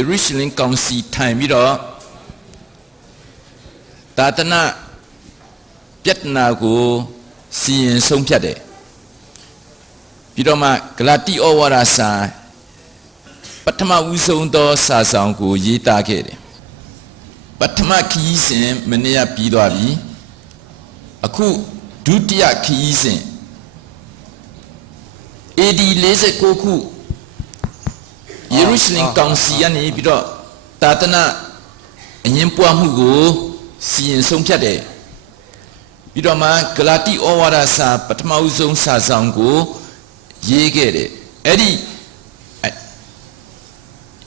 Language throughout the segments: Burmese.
ယေရုရှလင်ကောင်စီထိုင်ပြီးတော့သာသနာပြဿနာကိုစီရင်ဆုံးဖြတ်တယ်ပြီးတော့မှဂလာတိဩဝါဒစာပထမဦးဆုံးသောစာဆောင်ကိုရေးသားခဲ့တယ်ပထမခရီးစဉ်မနေ့ကပြီးသွားပြီအခုဒုတိယခရီးစဉ် AD 49ခုယေရုရှလင်ကောင်စီကနေပြီးတော့သာသနာအငင်းပွားမှုကိုစီရင်ဆုံးဖြတ်တယ်ပြီးတော့မှဂလာတိဩဝါဒစာပထမဦးဆုံးစာဆောင်ကိုရေးခဲ့တယ်အဲ့ဒီ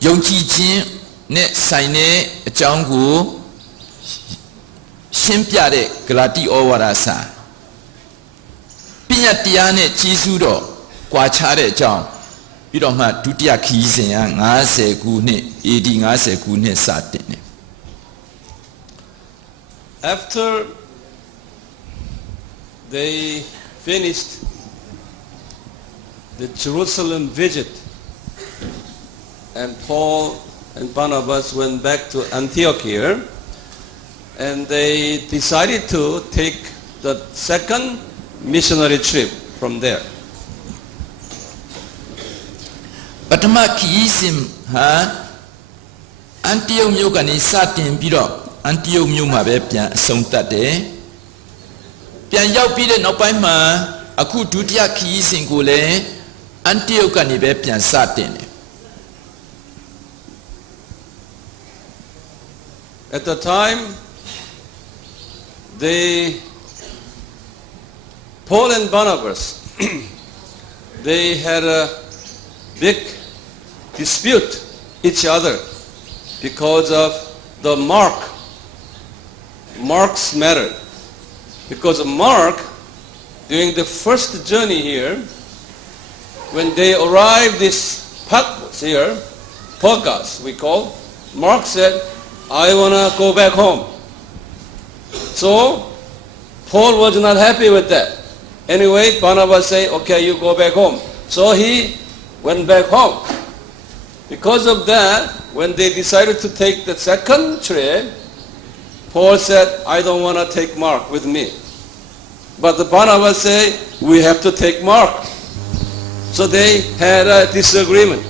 ယုံကြည်ခြင်းနဲ့ဆိုင်တဲ့အကြောင်းကိုရှင်းပြတဲ့ဂလာတိဩဝါဒစာပညာတရားနဲ့ကြီးစုတော့ကွာခြားတဲ့အကြောင်းပြီးတော့မှဒုတိယခီးစဉ်က50ခုနှစ် AD 50ခုနှစ်စတင်တယ် After they finished the Jerusalem visit and Paul and Barnabas went back to Antioch here and they decided to take the second missionary trip from there. ပထမခီးစဉ်ဟာအန်တီယုတ်မြို့ကနေစတင်ပြီးတော့အန်တီယုတ်မြို့မှာပဲပြန်အဆုံးသတ်တယ်ပြန်ရောက်ပြီးတဲ့နောက်ပိုင်းမှာအခုဒုတိယခီးစဉ်ကိုလည်းအန်တီယုတ်ကနေပဲပြန်စတင်တယ် At the time Paul and Barnabas they had a big dispute each other because of the Mark's matter. Because Mark, during the first journey here, when they arrived this Patmos here, Pergas we call, Mark said, I want to go back home. So Paul was not happy with that. Anyway, Barnabas said, okay, you go back home. So he went back home. Because of that, when they decided to take the second trip, Paul said, I don't want to take Mark with me. But the Barnabas said, we have to take Mark. So they had a disagreement.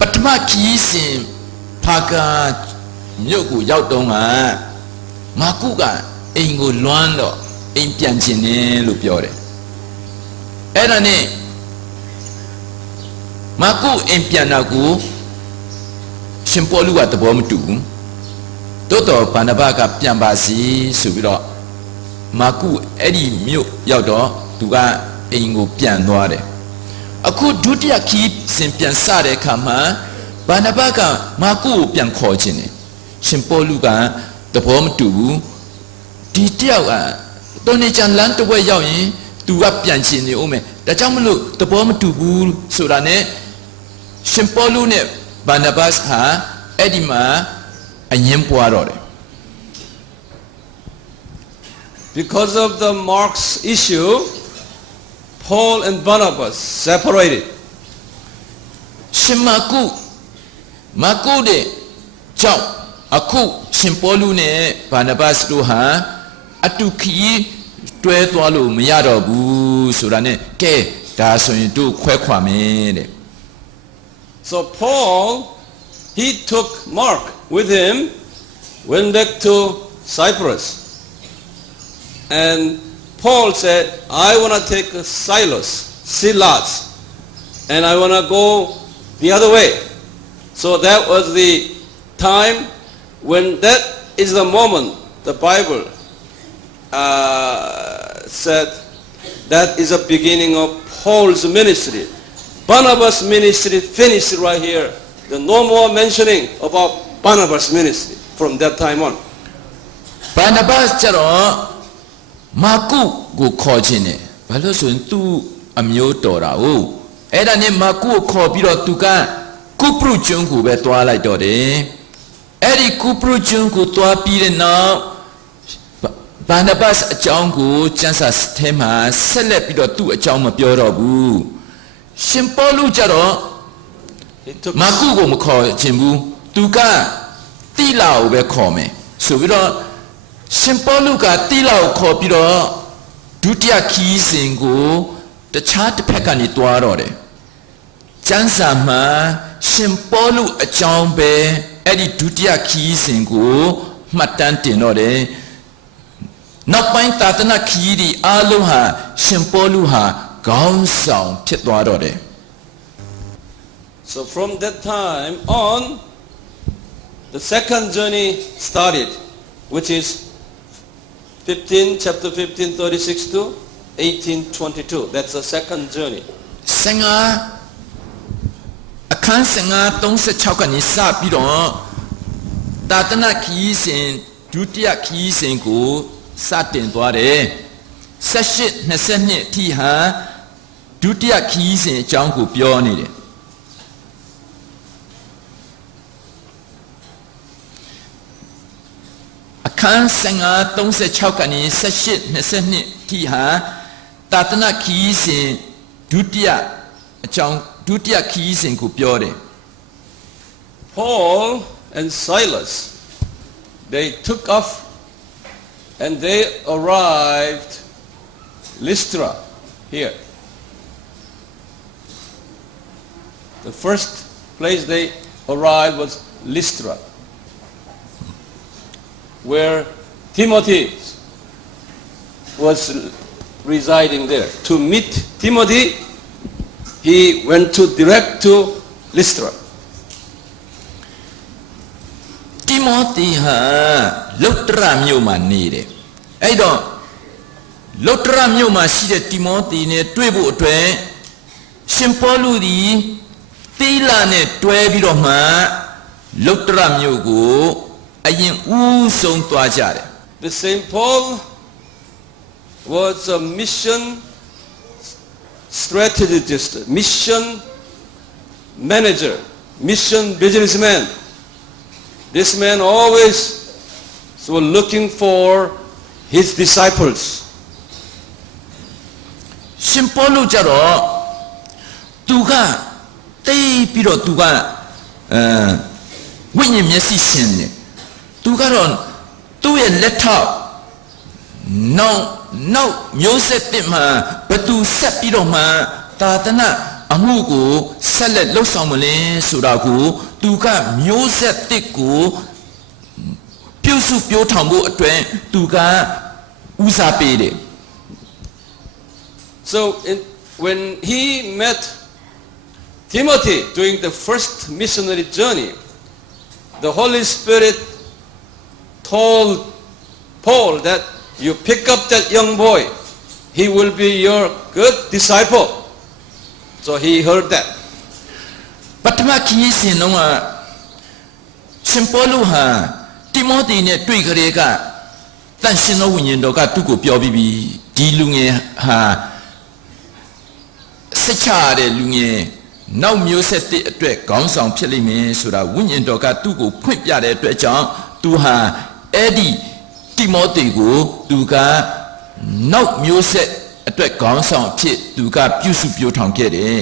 ပထမခီးစဉ်ဖာကာမြို့ကိုရောက်တော့မှမာကုကအိမ်ကိုလွမ်းတော့အိမ်ပြန်ခြင်းနဲ့လို့ပြောတယ်အဲ့ဒါနဲ့မာကုအိမ်ပြန်တာကိုရှင်ပေါလုကသဘောမတူဘူးတိုးတော်ဗန္ဒဘကပြန်ပါစီဆိုပြီးတော့မာကုအဲ့ဒီမြို့ရောက်တော့သူကအိမ်ကိုပြန်သွားတယ်အခုဒုတိယခီးစဉ်ပြန်စတဲ့အခါမှာဗန္ဒဘကမာကုကိုပြန်ခေါ်ခြင်းတယ်ရှင်ပေါလုကသဘောမတူဘူးဒီတယောက်ကတော်နေချန်လန်တစ်ဝက်ရောက်ရင်သူကပြန်ခြင်းနေဦးမယ်ဒါကြောင့်မလို့သဘောမတူဘူးဆိုတာနဲ့ရှင်ပေါလုနဲ့ဗန္ဒဘတ်ဟာအဲ့ဒီမှာအငင်းပွားတော့တယ် Because of the Mark's issue, Paul and Barnabas separated. ရှင်မာကုတဲ့ကြောင့်အခုရှင်ပေါလုနဲ့ဗန္ဒဘတ်တို့ဟာအတူခီးတွဲသွားလို့မရတော့ဘူးဆိုတာနဲ့ကဲဒါဆိုရင်တို့ခွဲခွာမယ်တဲ့ So Paul, he took Mark with him, went back to Cyprus. And Paul said, I want to take Silas, and I want to go the other way. So that was the time when that is the moment the Bible said that is the beginning of Paul's ministry. Barnabas' ministry finished right here. There's no more mentioning about Barnabas' ministry from that time on. ဗန္ဒဘတ်ကျတော့မာကုကိုခေါ်ခြင်းနဲ့ဘာလို့ဆိုရင်သူ့အမျိုးတော်တာဟုတ်အဲ့ဒါနဲ့မာကုကိုခေါ်ပြီးတော့သူကကုပရုကျွန်းကိုပဲတွားလိုက်တော့တယ်အဲ့ဒီကုပရုကျွန်းကိုတွားပြီးတဲ့နောက်ဗန္ဒဘတ်အကြောင်းကိုကျမ်းစာထဲမှာဆက်လက်ပြီးတော့သူ့အကြောင်းမပြောတော့ဘူးရှင်ပေါလုကျတော့ He took မာကုကိုမခေါ်ခြင်းဘူးသူကတိလာကိုပဲခေါ်မယ်ဆိုပြီးတော့ရှင်ပေါလုကတိလာကိုခေါ်ပြီးတော့ဒုတိယခီးစဉ်ကိုတခြားတစ်ဖက်ကနေတွားတော့တယ်ကျမ်းစာမှာရှင်ပေါလုအကြောင်းပဲအဲ့ဒီဒုတိယခီးစဉ်ကိုမှတ်တမ်းတင်တော့တယ်နောက်ပိုင်းသာသနာခီးဒီအားလုံးဟာရှင်ပေါလုဟာခေါင်းဆောင်ဖြစ်သွားတော့တယ် So from that time on, the second journey started, which is chapter 15, 36 to 18:22. That's the second journey. အခန်း36ကနေစပြီးတော့သာသနာခီးစဉ်ဒုတိယခီးစဉ်ကိုစတင်သွားတယ်18 22အထိဟာဒုတိယခီးစဉ်အကြောင်းကိုပြောနေတယ်အခန်း36ကနေ18 22အထိဟာသာသနာခီးစဉ်ဒုတိယအကြောင်းဒုတိယခီးစဉ်ကိုပြောတယ် Paul and Silas, they took off and they arrived Lystra here. The first place they arrived was Lystra, where Timothy was residing there. To meet Timothy, he went direct to Lystra. တိမောသေဟာလုတ္တရမြို့မှာနေတယ်အဲ့တော့လုတ္တရမြို့မှာရှိတဲ့တိမောသေနဲ့တွေ့ဖို့အတွက်ရှင်ပေါလုသည်သီလနဲ့တွဲပြီးတော့မှလုတ္တရမြို့ကိုအရင်ဦးဆုံးသွားကြတယ် The Saint Paul was a mission strategist, mission manager, mission businessman. This man always was looking for his disciples. ရှင်ပေါလုကြတော့သူကတိတ်ပြီးတော့သူကဝိညာဉ်မျက်စိရှင်တယ်သူကတော့သူ့ရဲ့လက်ထောက်နောက်မျိုးဆက်တစ်မှာဘသူဆက်ပြီးတော့မှသာသနာအမှုကိုဆက်လက်လှုပ်ဆောင်မလဲဆိုတာကိုသူကမျိုးဆက်တစ်ကိုပြုစုပြောထောင်ဖို့အတွက်သူကဦးစားပေးတယ် So when he met Timothy during the first missionary journey, the Holy Spirit told Paul that you pick up that young boy, he will be your good disciple. So he heard that. ပထမခီးစဉ်တော့ရှင်ပေါလုဟာတိမောသေနဲ့တွေ့ကြတဲ့ကတန်ရှင်သောဝိညာဉ်တော်ကသူ့ကိုပြောပြီးပြီဒီလူငယ်ဟာစိတ်ချရတဲ့လူငယ်နောက်မျိုးဆက်တဲ့အတွက်ခေါင်းဆောင်ဖြစ်လိမ့်မယ်ဆိုတာဝိညာဉ်တော်ကသူ့ကိုဖွင့်ပြတဲ့အတွက်ကြောင့်သူဟာအဲ့ဒီတိမောသေကိုသူကနောက်မျိုးဆက်အတွက်ခေါင်းဆောင်ဖြစ်သူကပြုစုပြောထောင်ခဲ့တယ်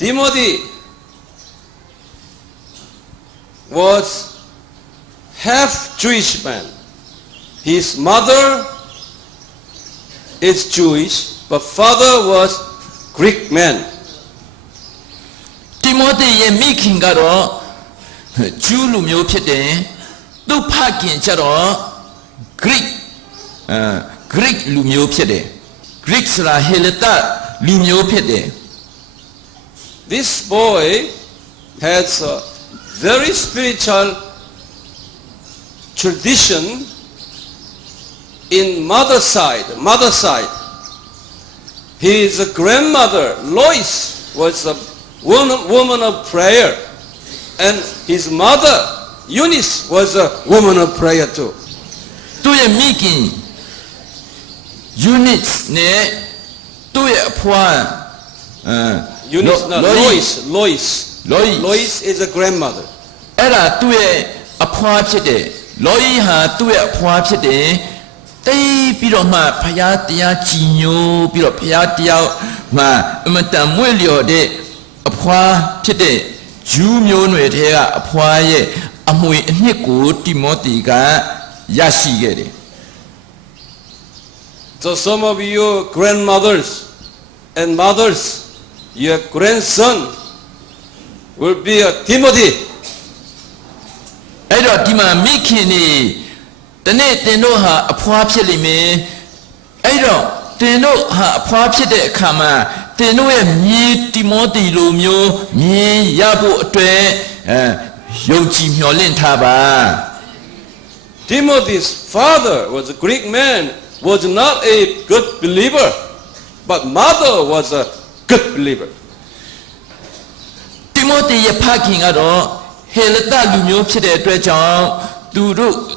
Timothy was half Jewish man. His mother is Jewish, but father was Greek man. တိမောသေရဲ့မိခင်ကတော့ဂျူးလူမျိုးဖြစ်တယ်သူ့ဖခင်ကျတော့ Greek လူမျိုးဖြစ်တယ် Greek ဆိုတာဟေလတလူမျိုးဖြစ်တယ် This boy has a very spiritual tradition in mother's side. His grandmother, Lois, was a woman of prayer. And his mother, Eunice, was a woman of prayer too. သူ့ရဲ့မိခင် Eunice နဲ့သူ့ရဲ့အဖွား Eunice, no, Lois. Lois is a grandmother. အဲ့ဒါသူ့ရဲ့အဖွားဖြစ်တယ်လောယီဟာသူ့ရဲ့အဖွားဖြစ်တယ် တိတ်ပြီးတော့မှဖယားတရားကြည်ညိုပြီးတော့ဖယားတရားမှအမတန်မွေ့လျော်တဲ့အဖွားဖြစ်တဲ့ဂျူးမျိုးနွယ်ထဲကအဖွားရဲ့အမွေအနှစ်ကိုတိမောသေကရရှိခဲ့တယ် So some of you grandmothers and mothers, your grandson will be a Timothy. အဲ့တော့ဒီမှာမိခင်နေတနေ့တင်တို့ဟာအဖွားဖြစ်လိမ့်မယ်အဲ့တော့တင်တို့ဟာအဖွားဖြစ်တဲ့အခါမှာတင်တို့ရဲ့မြေတိမောသေလိုမျိုးမြင်ရဖို့အတွက်ယုံကြည်မျှော်လင့်ထားပါ Timothy's father was a Greek man, was not a good believer, but mother was a good believer. တိမောသေရဲ့ဖခင်ကတော့ဟေလတလူမျိုးဖြစ်တဲ့အတွက်ကြောင့်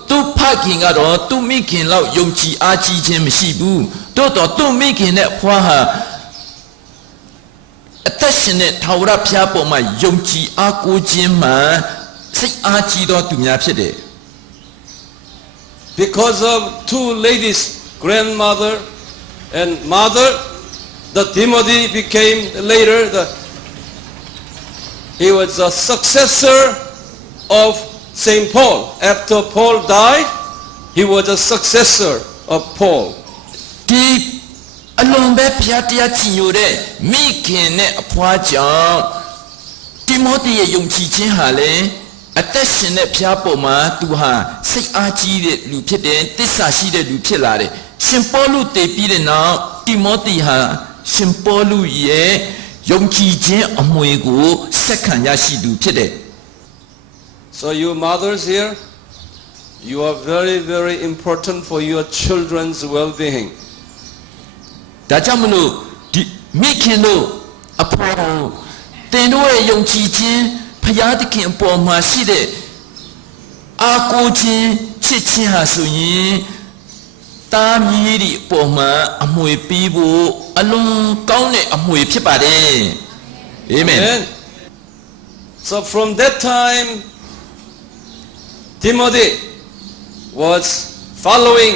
သူဖခင်ကတော့သူ့မိခင်လောက်ယုံကြည်အားကြီးခြင်းမရှိဘူးတို့တော့သူ့မိခင်နဲ့ဖွားဟာအသက်ရှင်တဲ့ထာဝရဘုရားပေါ်မှာယုံကြည်အားကိုးခြင်းမှာစိတ်အားကြီးသောသူများဖြစ်တယ် Because of two ladies, grandmother and mother, the Timothy became later he was a successor of Saint Paul. After Paul died, he was a successor of Paul. ဒီအလုံးပဲဘုရားတရားကြည်ညိုတဲ့မိခင်နဲ့အဖွားကြောင့်တိမောသေရဲ့ယုံကြည်ခြင်းဟာလေအသက်ရှင်တဲ့ဘုရားပေါ်မှာသူဟာစိတ်အားကြီးတဲ့လူဖြစ်တယ်သစ္စာရှိတဲ့လူဖြစ်လာတယ်ရှင်ပေါလုတည်ပြီးတဲ့နောက်တိမောသေဟာရှင်ပေါလုရဲ့ယုံကြည်ခြင်းအမွေကိုဆက်ခံရရှိသူဖြစ်တယ် So you mothers here, you are very, very important for your children's well-being. ဒါကြောင့်မလို့ဒီမိခင်တို့အဖွားတို့တင်တို့ရဲ့ယုံကြည်ခြင်းဘုရားသခင်အပေါ်မှာရှိတဲ့အာကိုခြင်းချစ်ခြင်းဟာဆိုရင်တားမြည်ဒီအပေါ်မှာအမွေပေးဖို့အလုံးကောင်းတဲ့အမွေဖြစ်ပါတယ်အာမင် So from that time Timothy was following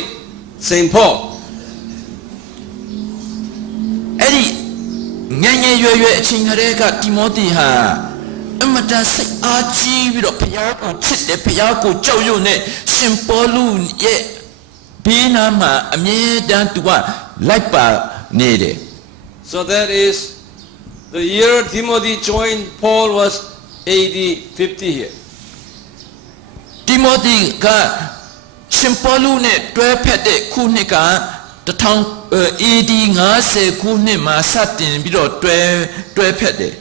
Saint Paul. အဲ့ဒီငယ်ငယ်ရွယ်ရွယ်အချိန်ကလေးကတိမောသေဟာအမတန်စိတ်အားကြီးပြီးတော့ဘုရားကိုချစ်တယ်ဘုရားကိုကြောက်ရွံ့နဲ့ရှင်ပေါလုရဲ့ဘေးနားမှာအမြဲတမ်းသူကလိုက်ပါနေတယ် So that is the year Timothy joined Paul was AD 50 here. တိမောသေကရှင်ပေါလုနဲ့တွဲဖက်တဲ့ခုနှစ်ကAD 50ခုနှစ်မှာစတင်ပြီးတော့တွဲဖက်တယ်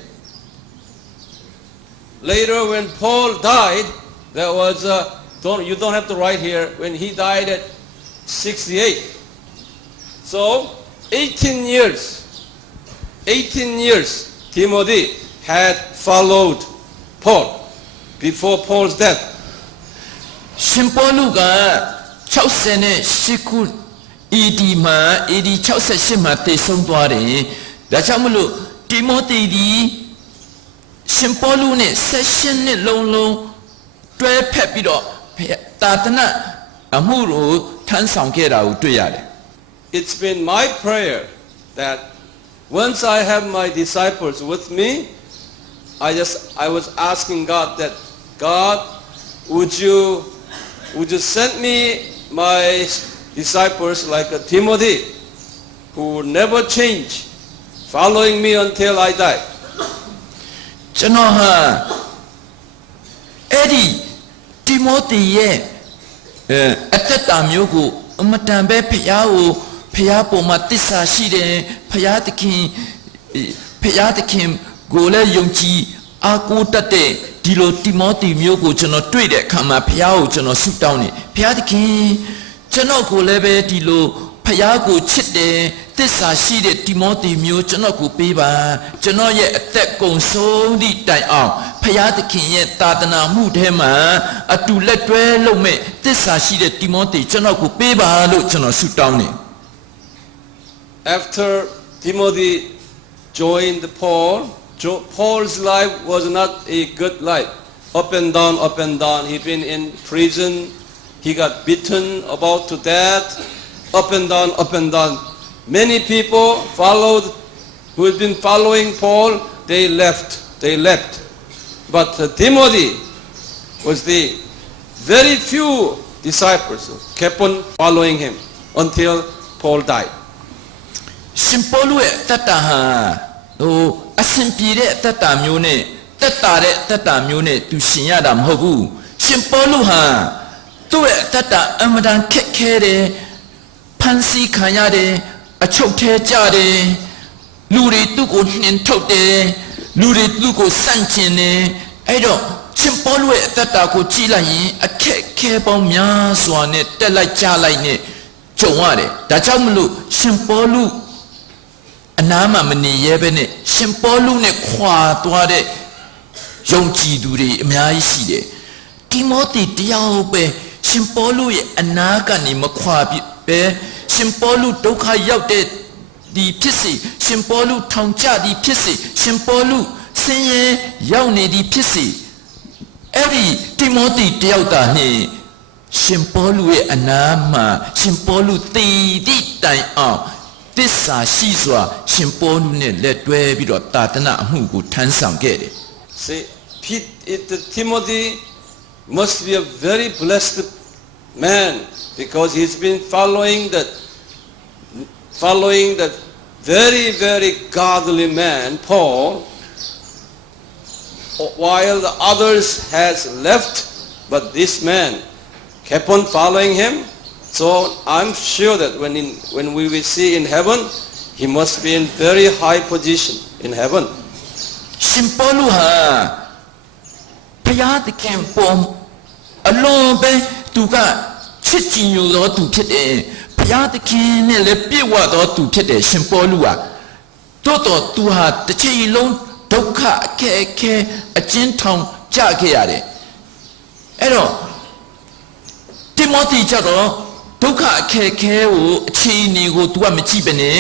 Later when Paul died, there was you don't have to write here, when he died at 68. So 18 years Timothy had followed Paul before Paul's death. ရှင်ပေါလုက68ခုAD မှာ AD 68မှာတည်ဆုံးသွားတယ်ဒါကြောင့်မလို့တိမောသေဒီရှင်ပေါလုနဲ့16နှစ်လုံးတွဲဖက်ပြီးတော့တာသနာအမှုကိုထမ်းဆောင်ခဲ့တာကိုတွေ့ရတယ် It's been my prayer that once I have my disciples with me, I was asking God that God, would you send me my disciples like a Timothy who would never change, following me until I die. ကျွန်တော်ဟာအဲ့ဒီတိမောသေရဲ့အသက်တာမျိုးကိုအမတန်ပဲဖျားပေါ်မှာတစ္ဆာရှိတယ်ဖျားသခင်ကိုလည်းယုံကြည်အားကိုးတတ်တဲ့ဒီလိုတိမောသေမျိုးကိုကျွန်တော်တွေ့တဲ့အခါမှာဖျားကိုကျွန်တော်ဆုတောင်းတယ်ဖျားသခင်ကျွန်တော်ကိုလည်းပဲဒီလိုဖျားကိုချစ်တယ်သစ္စာရှိတဲ့တိမောသေမျိုးကျွန်တော်ကိုပေးပါကျွန်တော်ရဲ့အသက်ကုန်ဆုံးသည့်တိုင်အောင်ဖျားသခင်ရဲ့သာသနာမှုထဲမှာအတူလက်တွဲလုပ်မဲ့သစ္စာရှိတဲ့တိမောသေကျွန်တော်ကိုပေးပါလို့ကျွန်တော်ဆုတောင်းတယ် After Timothy joined Paul, Paul's life was not a good life. Up and down. He'd been in prison. He got beaten about to death. up and down, up and down. Many people followed, who had been following Paul, they left. But Timothy was the very few disciples who kept on following him until Paul died. ရှင်ပေါလုရဲ့သက်တာဟာအစဉ်ပြေတဲ့သက်တာမျိုးနဲ့သက်တာတဲ့သက်တာမျိုးနဲ့သူရှင်ရတာမဟုတ်ဘူးရှင်ပေါလုဟာသူ့ရဲ့သက်တာအမှန်တန်ခက်ခဲတယ်ဖန်ဆီးခံရတယ်အချုပ်ထဲကြတယ်လူတွေသူ့ကိုနှင်ထုတ်တယ်လူတွေသူ့ကိုစန့်ကျင်တယ်အဲ့တော့ရှင်ပေါလုရဲ့သက်တာကိုကြည့်လိုက်ရင်အခက်ခဲပေါင်းများစွာနဲ့တက်လိုက်ကြလိုက်နဲ့ကြုံရတယ်ဒါကြောင့်မလို့ရှင်ပေါလုအနားမှာမနေရဲပဲနဲ့ရှင်ပေါလုနဲ့ခွာသွားတဲ့ယုံကြည်သူတွေအများကြီးရှိတယ်တိမောသေတယောက်ပဲရှင်ပေါလုရဲ့အနားကနေမခွာပဲရှင်ပေါလုဒုက္ခရောက်တဲ့ဒီဖြစ်စေရှင်ပေါလုထောင်ကျသည်ဖြစ်စေရှင်ပေါလုဆင်းရဲရောက်နေသည်ဖြစ်စေအဲ့ဒီတိမောသေတယောက်တာနဲ့ရှင်ပေါလုရဲ့အနားမှာရှင်ပေါလုတည်သည့်တိုင်အောင်သစ္စာရှိစွာရှင်ပေါလုနဲ့လက်တွဲပြီးတော့တာသနာအမှုကိုထမ်းဆောင်ခဲ့တယ် See, Timothy must be a very blessed man because he's been following that very, very godly man, Paul, while the others has left, but this man kept on following him. So I'm sure that when we will see in heaven, he must be in very high position in heaven. ရှင်ပေါလုဟာဘုရားသခင်ပေါ်အလုံးပဲသူကချစ်ကြည်ညိုသောသူဖြစ်တယ်ဘုရားသခင်နဲ့လည်းပြည့်ဝသောသူဖြစ်တယ်ရှင်ပေါလုဟာတိုးတော်သူဟာတစ်ချိန်လုံးဒုက္ခအခက်အခဲအကျဉ်းထောင်ကြခဲ့ရတယ်အဲ့တော့တိမောသေကျတော့ဒုက္ခအခက်အခဲကိုအခြေအနေကို तू ကမကြည့်ပဲနဲ့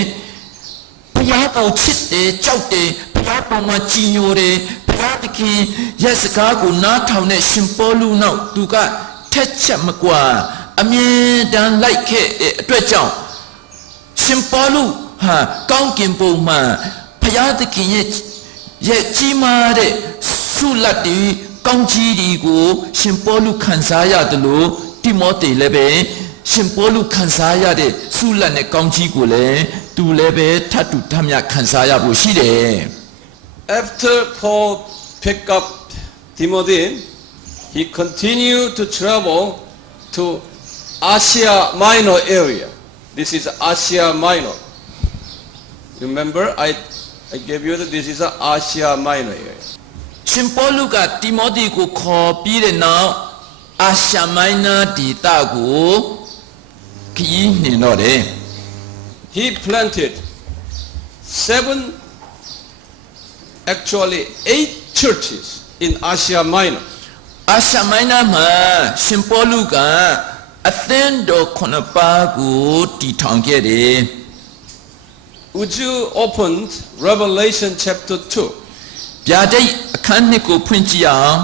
ဘုရားကိုချစ်တယ်ကြောက်တယ်ဘုရားပေါ်မှာကြည်ညိုတယ်ဘုရားသခင်ရဲ့စကားကိုနားထောင်တဲ့ရှင်ပေါလုနောက် तू ကထက်ချက်မကွာအမြဲတမ်းလိုက်ခဲ့တဲ့အတွက်ကြောင့်ရှင်ပေါလုဟာကောင်းကင်ဘုံမှာဘုရားသခင်ရဲ့ကြီးမားတဲ့ဆုလတ်တွေကောင်းကြီးတွေကိုရှင်ပေါလုခံစားရတယ်လို့တိမောသေလည်းပဲရှင်ပေါလုခံစားရတဲ့ဆုလတ်နဲ့ကောင်းကြီးကိုလည်းသူလည်းပဲထပ်တူထပ်မြခံစားရဖို့ရှိတယ် After Paul picked up Timothy, he continued to travel to Asia Minor area. This is Asia Minor. Remember, I gave you that this is Asia Minor area. ရှင်ပေါလုကတိမောသေကိုခေါ်ပြီးတဲ့နောက်အာရှမိုင်းနာဒေသကိုခရီးနှင်တော့တယ် He planted 8 churches in Asia Minor. အာရှမိုင်းနာမှာရှင်ပေါလုကအသင်းတော်9ပါးကိုတည်ထောင်ခဲ့တယ် Would you open Revelation chapter 2? ဗျာဒိတ်အခန်း1ကိုဖွင့်ကြည့်အောင်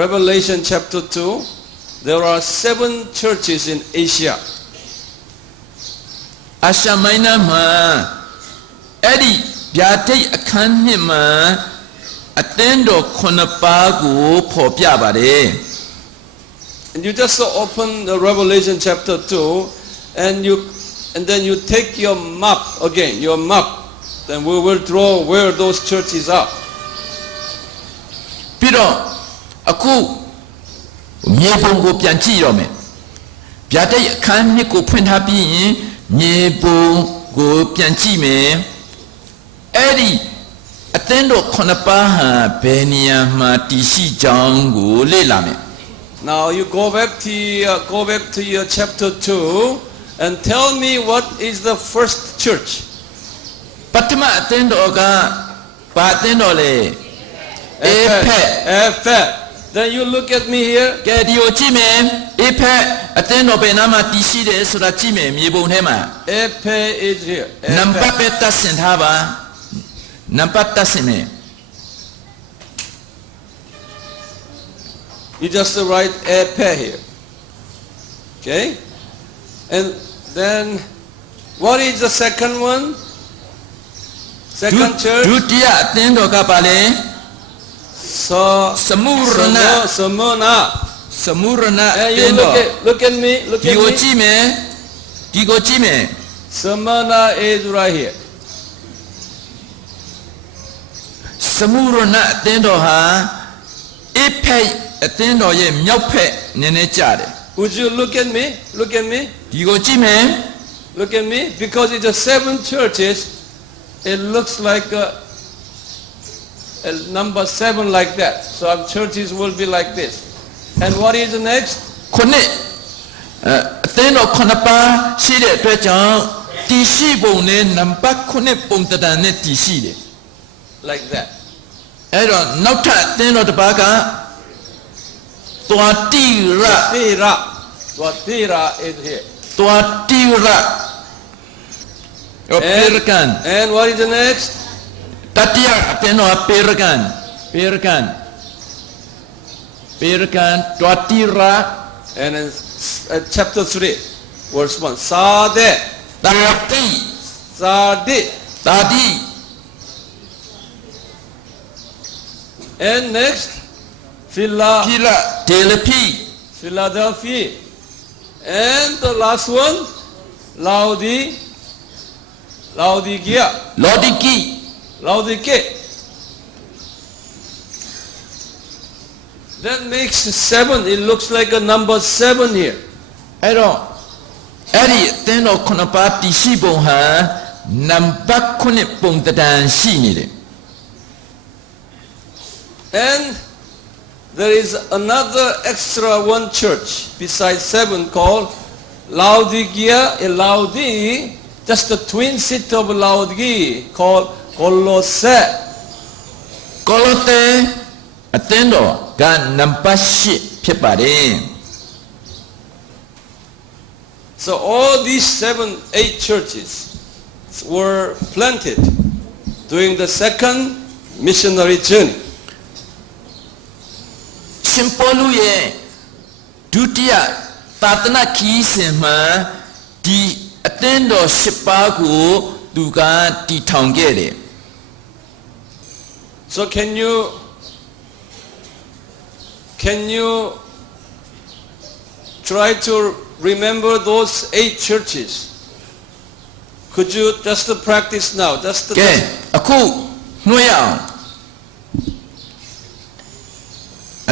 Revelation chapter 2. There are 7 churches in Asia. အာရှမိုင်းနာမှာအဲ့ဒီဗျာဒိတ်အခန်း1မှာအသင်းတော်9ပါးကိုဖော်ပြပါတယ် And you just open the Revelation chapter 2 and then you take your map again, your map. Then we will draw where those churches are. ပြီးတော့အခုမြေပုံကိုပြန်ကြည့်ရမယ်ဗျာဒိတ်အခန်း1ကိုဖွင့်ထားပြီးရင်မြေပုံကိုပြန်ကြည့်မယ်အဲ့ဒီအသင်းတော်9ပါးဟာဘယ်နေရာမှာတည်ရှိကြောင်းကိုလေ့လာမယ် Now you go back to your chapter 2 and tell me what is the first church. ပထမအသင်းတော်ကဘာအသင်းတော်လဲ Ephesus. Then you look at me here. ကဲဒီကိုကြည့်မယ်အသင်းတော်ဘယ်နာမှာတည်ရှိတယ်ဆိုတာကြည့်မယ်မြေပုံထဲမှာ Ephesus is here. နံပါတ်ပဲတတ်ဆင်ထားပါနံပါတ်တတ်ဆင်မယ် You just write Ephesus here. Okay? And then, what is the second one? Second church? ဒုတိယအသင်းတော်ကပါလေ Smyrna. စမုရဏအ And သ you င်းတော် look at me. ဒီကိုကြည့်မယ်ဒီကိုကြည့်မယ် Smyrna is right here. စမုရဏအသင်းတော်ဟာအေဖက်အသင်းတော်ရဲ့မြောက်ဖက်နည်းနည်းကြတယ် Would you look at me? Look at me. ဒီကိုကြည့်မယ် Look at me. Because it's the 7 churches, it looks like a number 7 like that. So our churches will be like this. And what is the next? ခုနှစ်အသင်းတော်ခုနှစ်ပါးရှိတဲ့အတွက်ကြောင့်တည်ရှိပုံနဲ့နံပါတ်ခုနှစ်ပုံတန်နဲ့တည်ရှိတယ် Like that. အဲ့တော့နောက်ထပ်အသင်းတော်တစ်ပါးကသွားတိရ Tuatira is here. သွားတိရပေရကန် And what is the next? တတိယအသင်းတော်ပေရကန်သွားတိရ And in chapter 3, verse 1. Sade. တာတိ Sade. တာတိ And next, ကိလဒေလပိ Philadelphia. And the last one, Laodicea. လောဒိကိ Laodicea. That makes 7. It looks like a number 7 here. အဲ့တော့အဲ့ဒီအသင်းတော်ခုနှစ်ပါးတည်ရှိပုံဟာနံပါတ်ခုနှစ်ပုံတန်ရှိနေတယ် And there is another extra one church besides 7 called Laodicea. Laodicea, just the twin city of Laodicea called Colossae. ကောလောသဲအသင်းတော်ကနံပါတ်8ဖြစ်ပါတယ် So all these 8 churches were planted during the second missionary journey. ရှင်ပေါလုရဲ့ဒုတိယသာသနာခီးစဉ်မှာဒီအသင်းတော်10ပါးကိုသူကတည်ထောင်ခဲ့တယ် So can you try to remember those 8 churches? Could you just practice now? ကဲအခုနှွှဲအောင်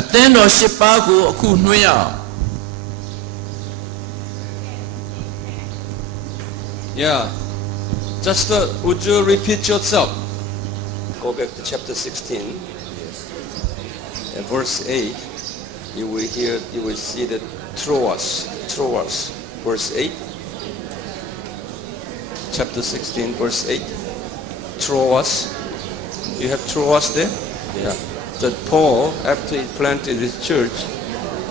အသင်းတော်10ပါးကိုအခုနှွှဲအောင် Yeah. Just would you repeat yourself? Go back to chapter 16. And verse 8. You will see that Troas. Verse 8. Chapter 16, verse 8. Troas. You have Troas there? Yeah. That Paul, after he planted his church,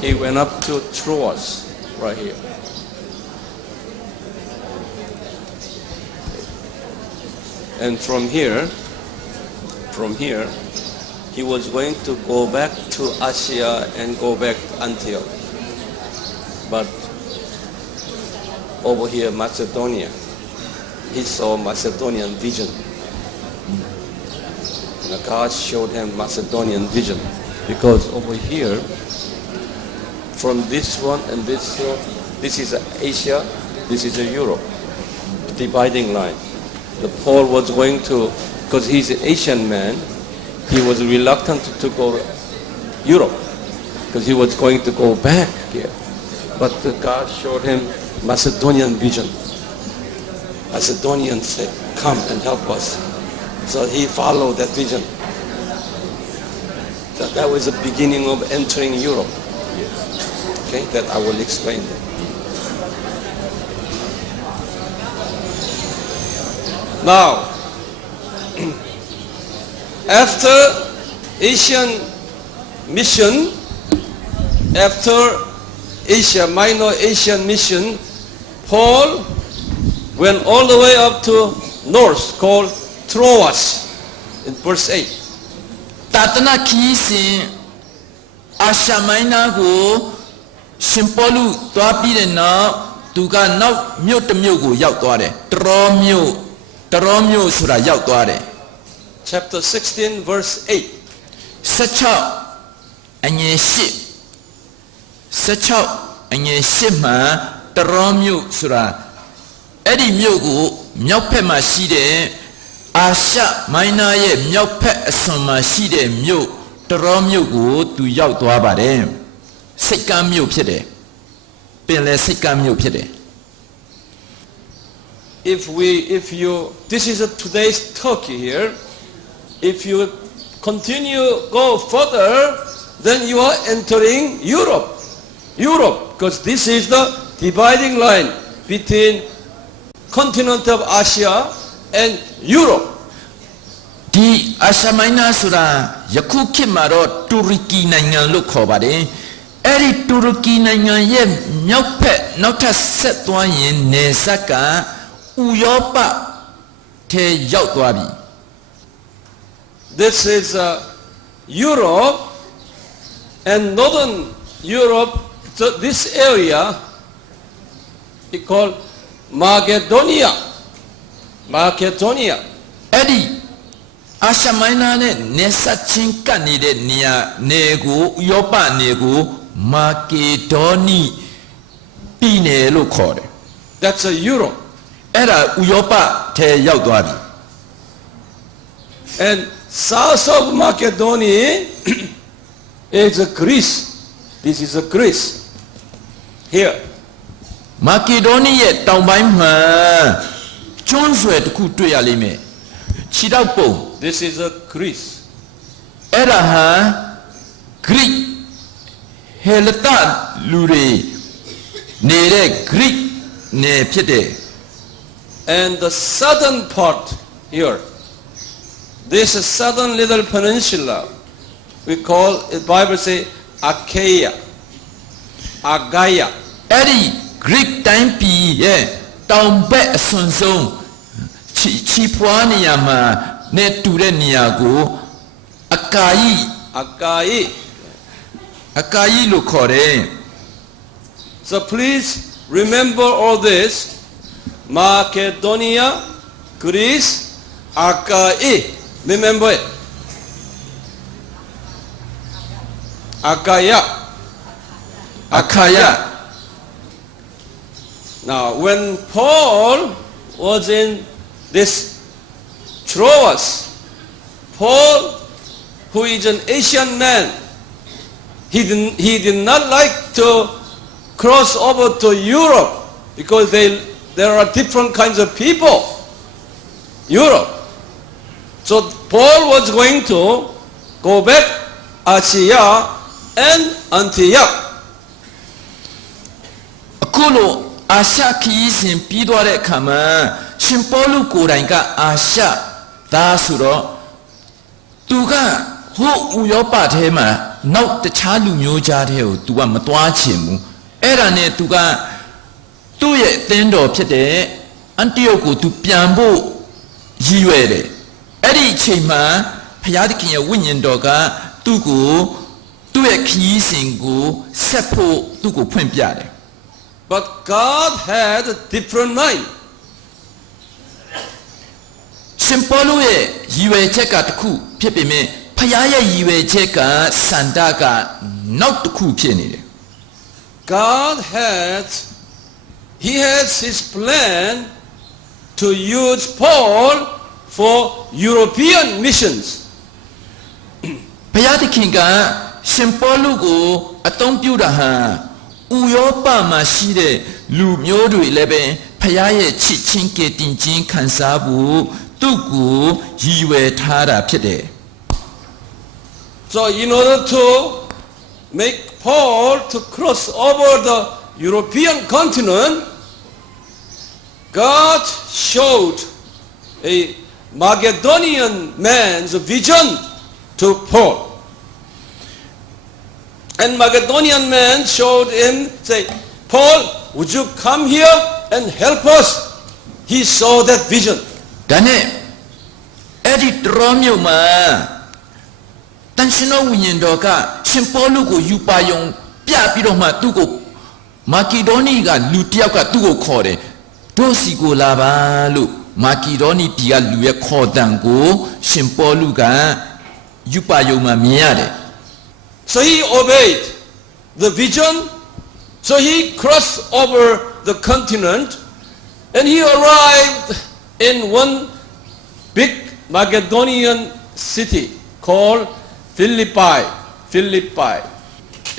he went up to Troas, right here. And from here, he was going to go back to Asia and go back to Antioch. But over here, Macedonia, he saw Macedonian vision. And God showed him Macedonian vision. Because over here, from this one and this one, this is Asia, this is Europe, dividing line. The Paul was going to, because he's an Asian man, he was reluctant to go Europe, because he was going to go back here. But God showed him Macedonian vision. Macedonians said, come and help us. So he followed that vision. So that was the beginning of entering Europe. Okay, that I will explain. Now, after Asian mission, after Asia, Minor Asian mission, Paul went all the way up to north, called Troas, in verse 8. သာသနာခီးစဉ်အာရှမိုင်းနာကို ရှင်ပေါလုသွားပြီးတဲ့နောက်သူကနောက်မြို့တစ်မြို့ကိုရောက်သွားတယ်တရောမြို့ဆိုတာရောက်သွားတယ် Chapter 16 verse 8. 16အငယ်8မှာတရောမြို့ဆိုတာအဲ့ဒီမြို့ကိုမြောက်ဖက်မှာရှိတဲ့အာရှမိုင်းနာရဲ့မြောက်ဖက်အစွန်မှာရှိတဲ့မြို့တရောမြို့ကိုသူရောက်သွားပါတယ်စိတ်ကမ်းမြို့ဖြစ်တယ်ပင်လယ်စိတ်ကမ်းမြို့ဖြစ်တယ် This is today's Turkey here. If you continue go further, then you are entering Europe, because this is the dividing line between continent of Asia and Europe. ဒီအာရှမိုင်းနာဆိုတာယခုခေတ်မှာတော့တူရကီနိုင်ငံလို့ခေါ်ပါတယ်အဲ့ဒီတူရကီနိုင်ငံရဲ့မြောက်ဖက်နောက်ထပ်ဆက်သွားရင်နယ်စပ်ကဥရောပထဲရောက်သွားပြီ This is Europe and northern Europe. So this area we call Macedonia. အဲ့ဒီအာရှမိုင်းနာနဲ့နယ်စပ်ချင်းကပ်နေတဲ့နေရာနယ်ကိုဥရောပနယ်ကိုမာကေဒေါနီပြည်နယ်လို့ခေါ်တယ် That's Europe. အဲ့ဒါဥရောပထဲရောက်သွားပြီ And south of Macedonia is Greece. This is Greece. Here. မာကေဒေါနီရဲ့တောင်ပိုင်းမှာကျွန်းဆွယ်တစ်ခုတွေ့ရလိမ့်မယ်ခြေထောက်ပုံ This is Greece. အဲ့ဒါဟာဂရိဟေလတလူတွေနေတဲ့ဂရိနယ်ဖြစ်တယ် And the southern part here, this southern little peninsula, we call, the Bible say, Achaia. အဲ့ဒီဂရိတိုင်းပြည်ရဲ့တောင်ဘက်အစွန်ဆုံးချီဖွားနေရာမှာနဲ့တူတဲ့နေရာကိုအကာယီလို့ခေါ်တယ် So please remember all this. Macedonia, Greece, Achaia. Remember it. Achaia. Now, when Paul was in this Troas, Paul, who is an Asian man, he did not like to cross over to Europe because there are different kinds of people. Europe. So Paul was going to go back Asia and Antioch. အခုလိုအာရှခီးစဉ်ပြီးသွားတဲ့အခါမှာရှင်ပေါလုကိုယ်တိုင်ကအာရှသားဆိုတော့သူကဟိုဥရောပထဲမှာနောက်တခြားလူမျိုးကြားတဲ့ကို तू ကမသွားချင်ဘူးအဲ့ဒါနဲ့ तू ကသူ့ရဲ့အသင်းတော်ဖြစ်တဲ့အန်တီယိုကို तू ပြန်ဖို့ရည်ရွယ်တယ်အဲ့ဒီအချိန်မှာဘုရားသခင်ရဲ့ဝိညာဉ်တော်ကသူ့ရဲ့ခီးစဉ်ကိုဆက်ဖို့သူ့ကိုဖွင့်ပြတယ် But God had a different mind. ရှင်ပေါလုရဲ့ရည်ရွယ်ချက်ကတစ်ခုဖြစ်ပေမဲ့ဖခင်ရဲ့ရည်ရွယ်ချက်ကစန္ဒကနောက်တစ်ခုဖြစ်နေတယ် God he has his plan to use Paul for European missions. ဘုရားသခင်ကရှင်ပေါလုကိုအသုံးပြုတာဟာဥရောပမှာရှိတဲ့လူမျိုးတွေလည်းပဲဖခင်ရဲ့ချစ်ချင်းကယ်တင်ခြင်းခံစားဖို့သူ့ကိုရည်ရွယ်ထားတာဖြစ်တယ် So in order to make Paul to cross over the European continent, God showed a Macedonian man's vision to Paul. And Macedonian man showed him, say, Paul, would you come here and help us? He saw that vision. ဒါနဲ့အဲ့ဒီတရောမြို့မှာတန်ရှင်တော်ဝိညာဉ်တော်ကရှင်ပေါလုကိုယူပါယုံပြပြီးတော့မှသူ့ကို မာကီဒေါနီကလူတယောက်ကသူ့ကိုခေါ်တယ်တို့စီကိုလာပါလို့မာကီဒေါနီပြည်ကလူရဲ့ခေါ်တန်ကိုရှင်ပေါလုကယူပါယုံမှာမြင်ရတယ် So he obeyed the vision. So he crossed over the continent and he arrived in one big Macedonian city called Philippi.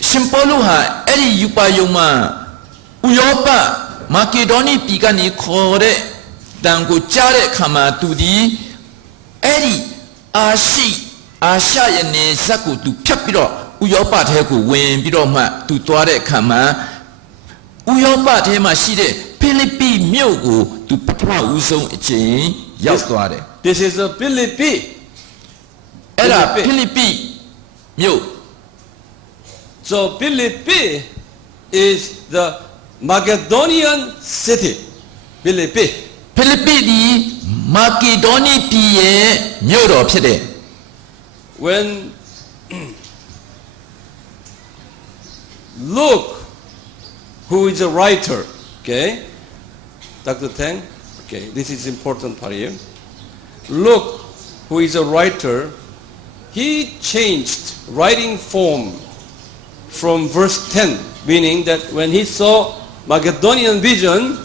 ရှင်ပေါလုဟာအဲ့ဒီယူပါယုံမှာဥရောပမာကေဒေါနီပြည်ကနေခေါ်တဲ့တန်ကိုကြားတဲ့အခါမှာသူဒီအဲ့ဒီအာရှရဲ့နေဇက်ကိုသူဖြတ်ပြီးတော့ဥရောပထဲကိုဝင်ပြီးတော့မှသူသွားတဲ့အခါမှာဥရောပထဲမှာရှိတဲ့ဖိလိပ္ပိမြို့ကိုသူပထမဦးဆုံးအချိန်ရောက်သွားတယ် This is a Philippi. အဲ့ဒါဖိလိပ္ပိမြို့ So Philippi is the Macedonian city. Philippi. ဖိလိပ္ပိဒီမာကေဒေါနီပြည်ရဲ့မြို့တော်ဖြစ်တယ် When Luke, who is a writer, okay, Dr. Tang, okay, this is important part here. Luke, who is a writer, he changed writing form from verse 10, meaning that when he saw Macedonian vision,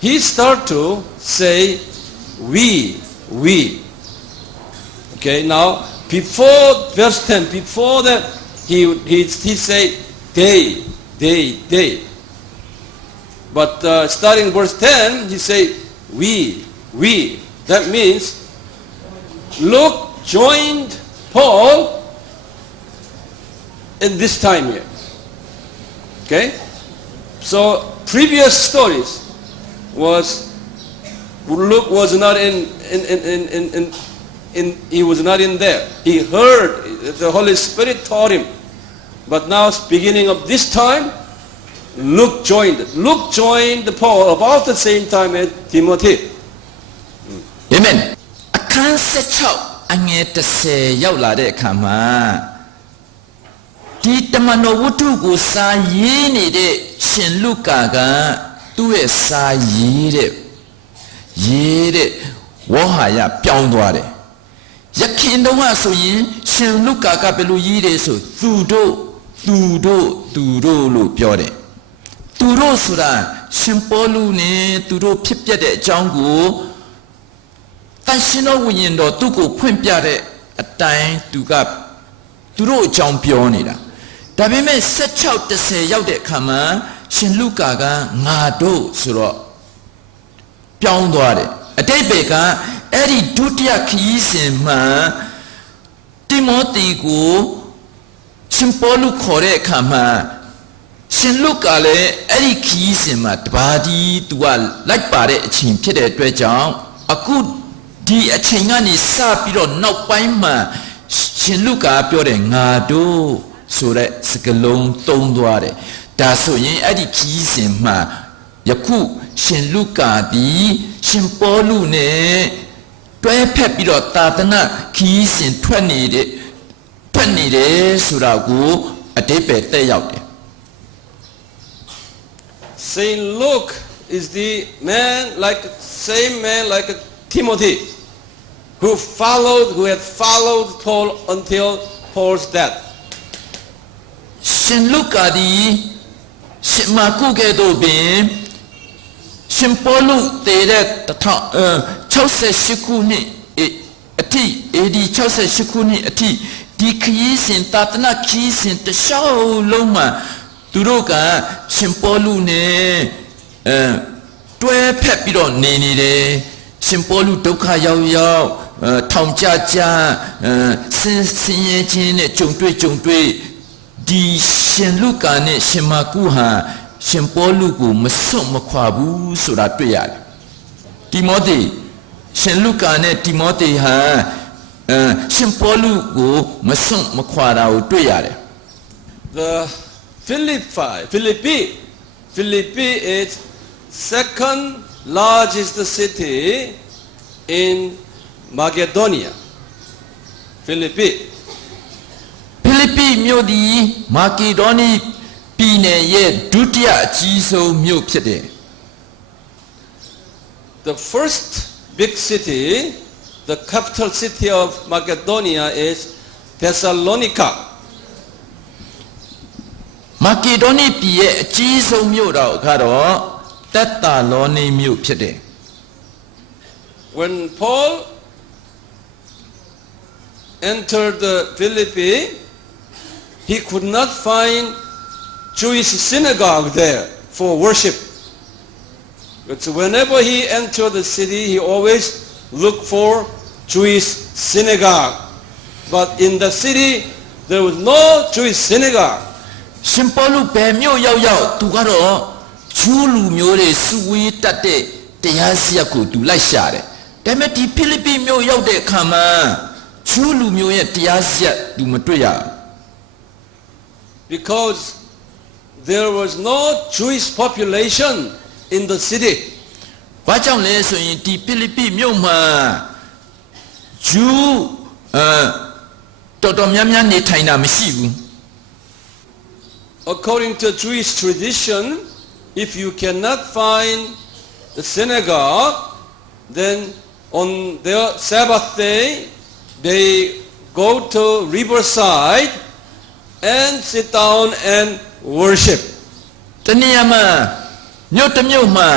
he started to say, we. Okay, now, before verse 10, before that, he said, they. But starting verse 10, he said, we. That means Luke joined Paul in this time here. Okay? So previous stories was Luke was not he was not in there. He heard, the Holy Spirit taught him. But now, beginning of this time, Luke joined Paul about the same time as Timothy. Amen. အခန်း16အငယ်30ရောက်လာတဲ့အခါမှာဒီတမန်တော်ဝတ္ထုကိုစာရေးနေတဲ့ရှင်လုကာကသူ့ရဲ့စာရေးတဲ့ဝေါဟာရပြောင်းသွားတယ်ယခင်တုန်းကဆိုရင်ရှင်လုကာကဘယ်လိုရေးတယ်ဆိုသူတို့လို့ပြောတယ်သူတို့ဆိုတာရှင်ပေါလုနဲ့သူတို့ဖြစ်ပျက်တဲ့အကြောင်းကိုတန်ရှင်တော်ဝိညာဉ်တော်သူ့ကိုဖွင့်ပြတဲ့အတိုင်းသူတို့အကြောင်းပြောနေတာဒါပေမဲ့16-10ရောက်တဲ့အခါမှာရှင်လုကာကငါတို့ဆိုတော့ပြောင်းသွားတယ်အတိတ်ဘက်ကအဲ့ဒီဒုတိယခရီးစဉ်မှာတိမောသေကိုရှင်ပေါလုခေါ်တဲ့အခါမှာရှင်လုကာလည်းအဲ့ဒီခရီးစဉ်မှာတပါးဒီသူကလိုက်ပါတဲ့အချိန်ဖြစ်တဲ့အတွက်ကြောင့်အခုဒီအချိန်ကနေစပြီးတော့နောက်ပိုင်းမှာရှင်လုကာပြောတယ်ငါတို့ဆိုတဲ့စကားလုံးသုံးသွားတယ်ဒါဆိုရင်အဲ့ဒီခရီးစဉ်မှာယခုရှင်လုကာဒီရှင်ပေါလုနဲ့တွဲဖက်ပြီးတော့သာသနာခရီးစဉ်ထွက်နေတယ်ဆိုတာကိုအတိတ်ပဲတက်ရောက်တယ် Saint Luke is the same man like Timothy, who had followed Paul until Paul's death. ရှင်လုကာဒီရှင်မာကုကဲ့သို့ပင်ရှင်ပေါလုတည်တဲ့68ခုနှစ်အထိ AD 68ခုနှစ်အထိဒီခရီးစဉ်သာသနာခရီးစဉ်တခြားလုံးမှာသူတို့ကရှင်ပေါလုနဲ့တွဲဖက်ပြီးတော့နေတယ်ရှင်ပေါလုဒုက္ခရောက်ထောင်ကျဆင်းရဲခြင်းနဲ့ကြုံတွေ့ဒီရှင်လုကာနဲ့ရှင်မာကုဟာရှင်ပေါလုကိုမစွန့်မခွာဘူးဆိုတာတွေ့ရတယ်တိမောသေရှင်လုကာနဲ့တိမောသေဟာရှင်ပေါလုကိုမစွန့်မခွာတာကိုတွေ့ရတယ် The Philippi is second largest city in Macedonia. Philippi မြို့ဒီမာကေဒေါနီပ ပြည်နယ်ရဲ့ဒုတိယအကြီးဆုံးမြို့ဖြစ်တယ် The first big city, the capital city of Macedonia is Thessalonica. မာကေဒေါနီပြည်ရဲ့အကြီးဆုံးမြို့တော်ကတော့သက်သာလောနီမြို့ဖြစ်တယ် When Paul entered the Philippi, he could not find Jewish synagogue there for worship. But whenever he entered the city, he always looked for Jewish synagogue. But in the city, there was no Jewish synagogue. ရှင်ပေါလုဘယ်မြို့ရောက်ရောက်သူကတော့ဂျူးလူမျိုးတွေစုဝေးတတ်တဲ့တရားစရပ်ကိုသူလိုက်ရှာတယ်ဒါပေမဲ့ဒီဖိလိပ္ပိမြို့ရောက်တဲ့အခါမှာဂျူးလူမျိုးရဲ့တရားစရပ်သူမတွေ့ရ Because there was no Jewish population in the city. ဘာကြောင့်လဲဆိုရင်ဒီဖိလိပ္ပိမြို့မှာဂျူးတော်တော်များများနေထိုင်တာမရှိဘူး According to Jewish tradition, if you cannot find the synagogue, then on their Sabbath day, they go to riverside and sit down and worship. တနည်းအားဖြင့်မြို့တစ်မြို့မှာ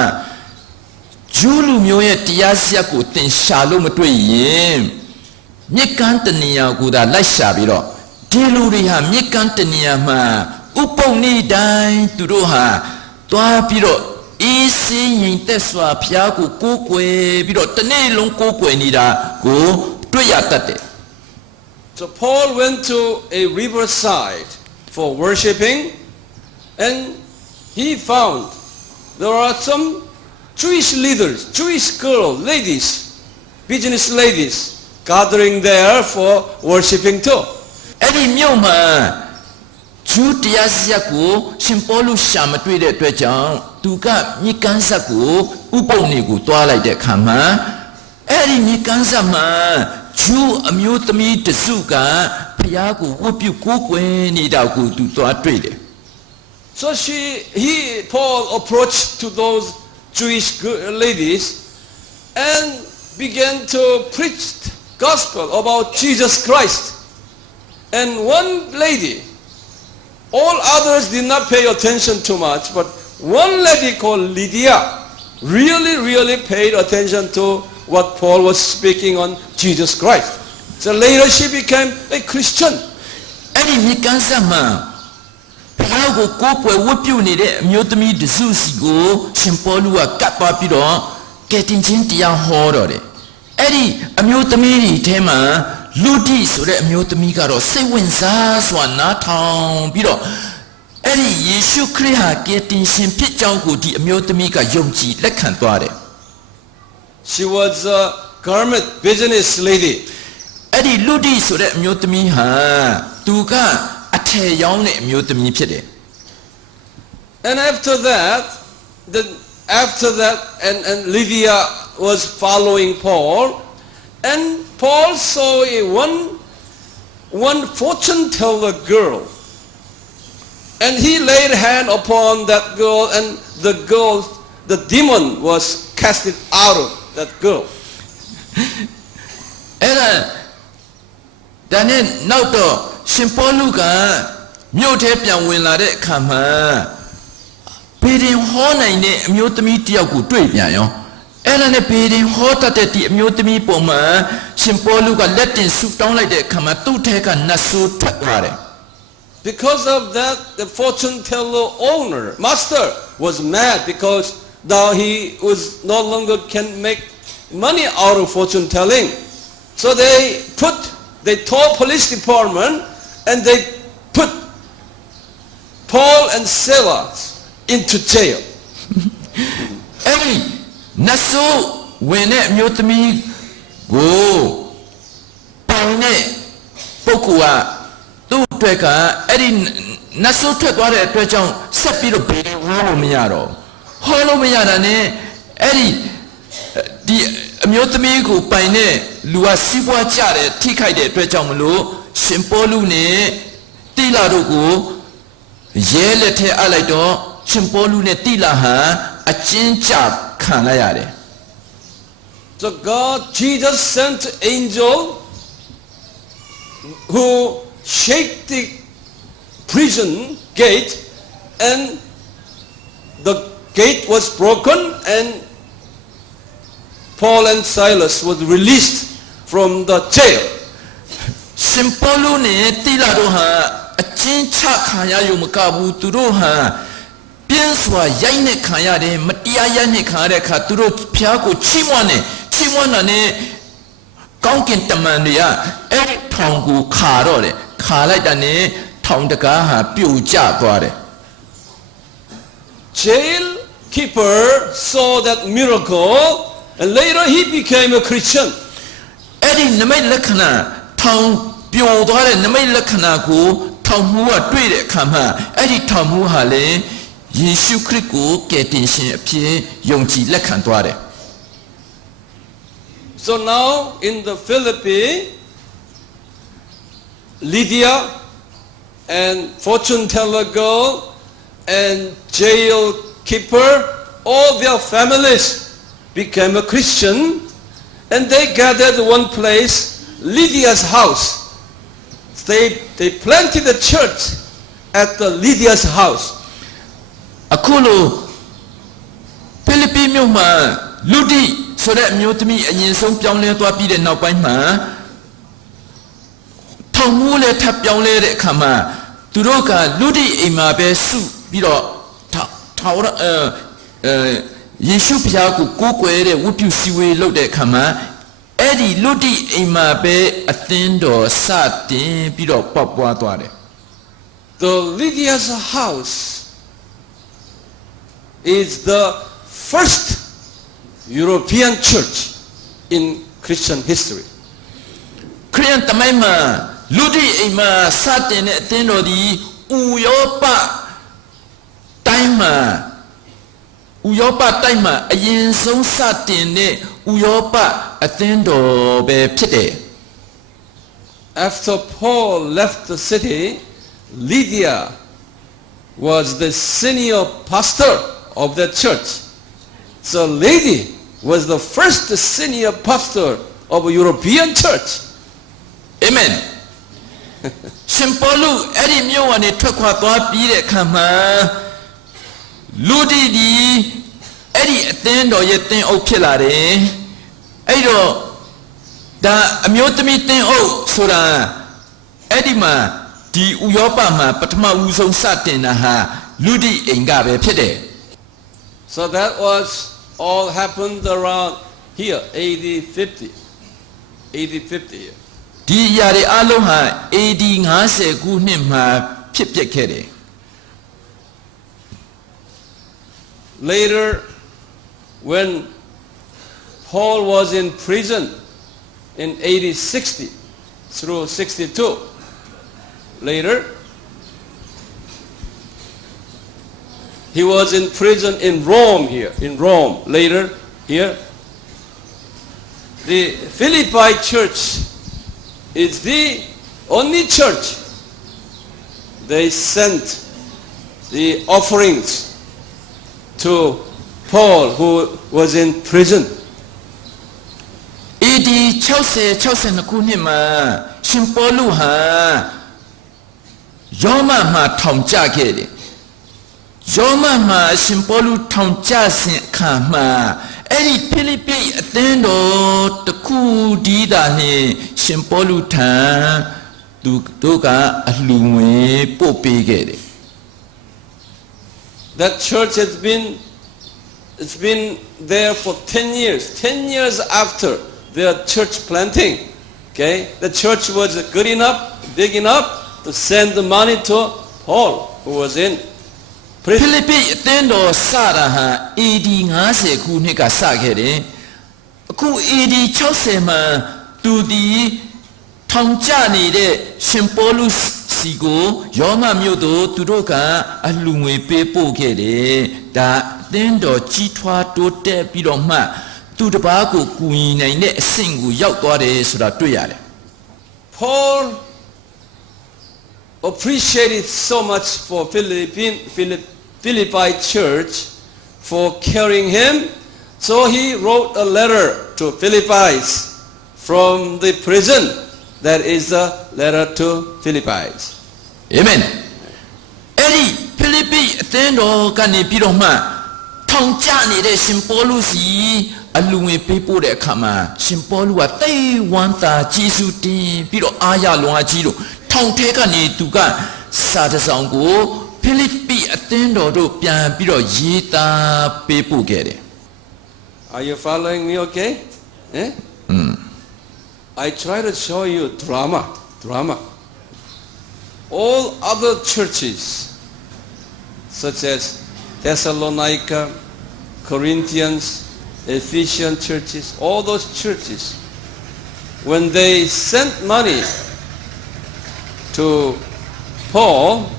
ဂျူးလူမျိုးရဲ့တရားစရပ်ကိုသင်ရှာလို့မတွေ့ရင်မြစ်ကမ်းတနေရာကိုသာလိုက်ရှာပြီးတော့ဒီလူတွေဟာမြစ်ကမ်းတနေရာမှာဥပုံနေတိုင်းသူတို့ဟာသွားပြီးတော့အေးစင်းရင်သက်စွာဘုရားကိုကိုးကွယ်ပြီးတော့တနေ့လုံးကိုးကွယ်နေတာကိုတွေ့ရတတ်တယ် So Paul went to a riverside for worshiping, and he found there are some Jewish leaders, Jewish girls, ladies, business ladies, gathering there for worshiping too. အဲ့ဒီမြို့မှာဂျူးတရားစရပ်ကိုရှင်ပေါလုရှာမတွေ့တဲ့အတွက်ကြောင့်သူကမြေကမ်းစပ်ကိုဥပုံနေကိုတွားလိုက်တဲ့အခါမှာအဲ့ဒီမြေကမ်းစပ်မှာဂျူးအမျိုးသမီးတစုကဘုရားကိုဝတ်ပြုကိုးကွယ်နေတာကိုသူတွားတွေ့တယ် So Paul approached to those Jewish ladies and began to preach the gospel about Jesus Christ. And one lady, all others did not pay attention too much, but one lady called Lydia really paid attention to what Paul was speaking on Jesus Christ. So later she became a Christian. အဲ့ဒီမြေကမ်းစပ်မှာဘုရားကိုကိုးကွယ်ဝတ်ပြုနေတဲ့အမျိုးသမီးတစုစီကိုရှင်ပေါလုကကပ်သွားပြီးတော့ကယ်တင်ခြင်းတရားဟောတော်တယ်အဲ့ဒီအမျိုးသမီးတွေထဲမှာလူတိဆိုတဲ့အမျိုးသမီးကတော့စိတ်ဝင်စားစွာနားထောင်ပြီးတော့အဲ့ဒီယေရှုခရစ်ဟာကယ်တင်ရှင်ဖြစ်ကြောင်းကိုဒီအမျိုးသမီးကယုံကြည်လက်ခံသွားတယ် She was a garment business lady. အဲ့ဒီလူတိဆိုတဲ့အမျိုးသမီးဟာသူကအထည်ရောင်းတဲ့အမျိုးသမီးဖြစ်တယ် And after that, and Lydia was following Paul, and Paul saw one fortune teller girl, and he laid hand upon that girl, and the demon was casted out of that girl. အဲ့ဒါနဲ့နောက်တော့ရှင်ပေါလုကမြို့ထဲပြန်ဝင်လာတဲ့အခါမှာဘေဒင်ဟောနိုင်တဲ့အမျိုးသမီးတယောက်ကိုတွေ့ပြန်ရောအဲ့ဒါနဲ့ဘေဒင်ဟောတတ်တဲ့ဒီအမျိုးသမီးပုံမှာရှင်ပေါလုကလက်တင်ဆုတောင်းလိုက်တဲ့အခါမှာသူ့ထဲကနတ်ဆိုးထွက်သွားတယ် Because of that, the fortune teller master was mad because now he was no longer can make money out of fortune telling. So they told police department and they put Paul and Silas into jail. အဲ့ဒီနတ်ဆိုးဝင်တဲ့အမျိုးသမီးကိုပိုင်တဲ့ပုဂ္ဂိုလ်ကသူ့အတွက်ကအဲ့ဒီနတ်ဆိုးထွက်သွားတဲ့အတွက်ကြောင့်ဆက်ပြီးတော့ဘေးဟောလို့မရတော့ဟောလို့မရတာနဲ့အဲ့ဒီအမျိုးသမီးကိုပိုင်တဲ့လူကစီးပွားကြတယ်ထိခိုက်တဲ့အတွက်ကြောင့်မလို့ရှင်ပေါလုနဲ့တိလာတို့ကို ရဲလက်ထဲအလိုက်တော့ရှင်ပေါလုနဲ့တိလာဟန်အကျဉ်းချခံလိုက်ရတယ် So God, Jesus sent angel who shake the prison gate, and the gate was broken, and Paul and Silas was released from the jail. ရှင်ပေါလုနဲ့တိလာတို့ဟာအကျဉ်းချခံရရုံမကဘူးသူတို့ဟာပြင်းစွာရိုက်နှက်ခံရတယ်မတရားရိုက်နှက်ခံရတဲ့အခါသူတို့ဖျားကိုချီးမွမ်းတာနဲ့ကောင်းကင်တမန်တွေကအဲ့ဒီထောင်ကိုခါတော့တယ်ခါလိုက်တာနဲ့ထောင်တကားဟာပြိုကျသွားတယ် Jail keeper saw that miracle, and later he became a Christian. အဲ့ဒီနမိတ်လက္ခဏာထောင်ပြိုသွားတဲ့နမိတ်လက္ခဏာကိုထောင်မှုကတွေ့တဲ့အခါမှာအဲ့ဒီထောင်မှုဟာလေယေရှုခရစ်ကိုကယ်တင်ရှင်အဖြစ်ယုံကြည်လက်ခံသွားတယ် So now in the Philippines, Lydia and fortune teller girl and jail keeper, all their families became a Christian, and they gathered one place, Lydia's house. They planted a church at the Lydia's house. အခုလိုဖိလိပ္ပိမြို့မှာလူတိဆိုတဲ့အမျိုးသမီးအရင်ဆုံးပြောင်းလဲသွားပြီးတဲ့နောက်ပိုင်းမှာထောင်မှုလည်းထပ်ပြောင်းလဲတဲ့အခါမှာသူတို့ကလူတိအိမ်မှာပဲစုပြီးတော့ယေရှုဖျားကိုကိုးကွယ်တဲ့ဝတ်ပြုစည်းဝေးလုပ်တဲ့အခါမှာအဲ့ဒီလူတိအိမ်မှာပဲအသင်းတော်စတင်ပြီးတော့ပေါက်ပွားသွားတယ် The Lydia's house is the first European church in Christian history. ခရစ်ယာန်တမိုင်းမှာလူတိအိမ်မှာစတင်တဲ့အသင်းတော်ဒီဥရောပတိုင်းမှာအရင်ဆုံးစတင်တဲ့ဥရောပအသင်းတော်ပဲဖြစ်တယ် After Paul left the city, Lydia was the senior pastor of the church. So Lady was the first senior pastor of a European church. Amen. ရှင်ပေါလုအဲ့ဒီမြို့ကနေထွက်ခွာသွားပြီးတဲ့အခါမှာလူတီဒီအဲ့ဒီအသင်းတော်ရဲ့သင်းအုပ်ဖြစ်လာတယ်အဲ့တော့ဒါအမျိုးသမီးသင်းအုပ်ဆိုတာအဲ့ဒီမှာဒီဥရောပမှာပထမဦးဆုံးစတင်တာဟာလူတီအိမ်ကပဲဖြစ်တယ် So that was all happened around here, AD 50. AD 50 here. ဒီအရာတွေအလုံးဟာ AD 50ခုနှစ်မှာဖြစ်ပျက်ခဲ့တယ် Later, when Paul was in prison in AD 60 through 62, later, he was in prison in Rome here, later here. The Philippi church is the only church they sent the offerings to Paul who was in prison. AD 60ခုနှစ်မှာရှင်ပေါလုဟာယောမမှာထောင်ကျခဲ့တယ်ယောမမှာရှင်ပေါလုထောင်ကျစဉ်အခါမှာအဲ့ဒီဖိလိပ္ပိအသင်းတော်တစ်ခုဒီးတာနဲ့ရှင်ပေါလုထံသူတို့ကအလှူငွေပို့ပေးခဲ့တယ် That church it's been there for 10 years. 10 years after their church planting, okay? The church was good enough, big enough to send the money to Paul, who was in prison. ဖိလိပ္ပိအသင်းတော်စတာဟာ AD 50ခုနှစ်ကစခဲ့တယ်အခု AD 60မှာသူဒီထောင်ကျနေတဲ့ရှင်ပေါလုစီကိုယောမမြို့သို့သူတို့ကအလှူငွေပေးပို့ခဲ့တယ်ဒါအသင်းတော်ကြီးထွားတိုးတက်ပြီးတော့မှသူတစ်ပါးကိုကူညီနိုင်တဲ့အဆင့်ကိုရောက်သွားတယ်ဆိုတာတွေ့ရတယ် Paul appreciated so much for Philippi church for carrying him. So he wrote a letter to Philippi from the prison. That is the letter to Philippi. Amen. အဲ့ဒီဖိလိပ္ပိအသင်းတော်ကနေပြီးတော့မှထောင်ကျနေတဲ့ရှင်ပေါလုစီအလူငွေပေးပို့တဲ့အခါမှာရှင်ပေါလုကသိဝမ်းသာကျေးဇူးတင်ပြီးတော့အားရလွန်အားကြီးလို့ထောင်ထဲကနေသူကစာတစ်စောင်ကိုဖိလိပ္ပိအသင်းတော်တို့ပြန်ပြီးတော့ရေးသားပေးပို့ခဲ့တယ် Are you following me okay? Eh? I try to show you drama. All other churches, such as Thessalonica, Corinthians, Ephesian churches, all those churches, when they sent money to Paul,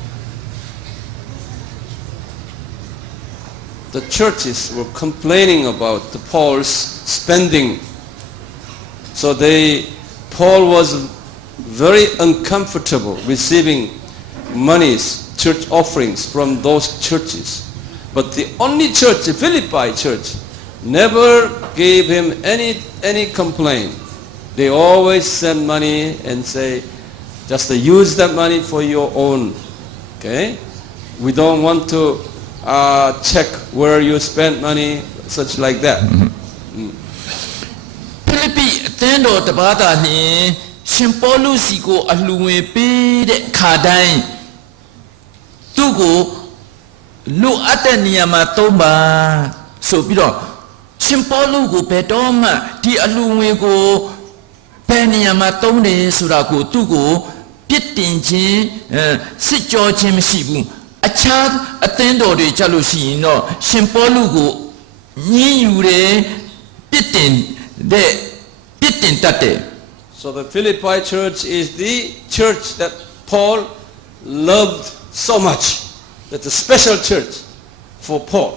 the churches were complaining about Paul's spending. So Paul was very uncomfortable receiving monies, church offerings from those churches. But the only church, the Philippi church, never gave him any complaint. They always send money and say, just use that money for your own. Okay? We don't want to check where you spend money, such like that. ဖိလိပ္ပိအသင်းတော်တပါးသာနှင့်ရှင်ပေါလုစီကိုအလှူငွေပေးတဲ့ခါတိုင်းသူ့ကိုလူအပ်တဲ့နေရာမှာသုံးပါဆိုပြီးတော့ရှင်ပေါလုကိုဘယ်တော့မှဒီအလှူငွေကိုဘယ်နေရာမှာသုံးတယ်ဆိုတာကိုသူ့ကိုပြစ်တင်ခြင်းစစ်ကြောခြင်းမရှိဘူးအခြားအသင်းတော်တွေကြလို့ရှိရင်တော့ရှင်ပေါလုကိုညှင်းယူတယ်ပြစ်တင်တတ်တယ် So the Philippi church is the church that Paul loved so much. That's a special church for Paul.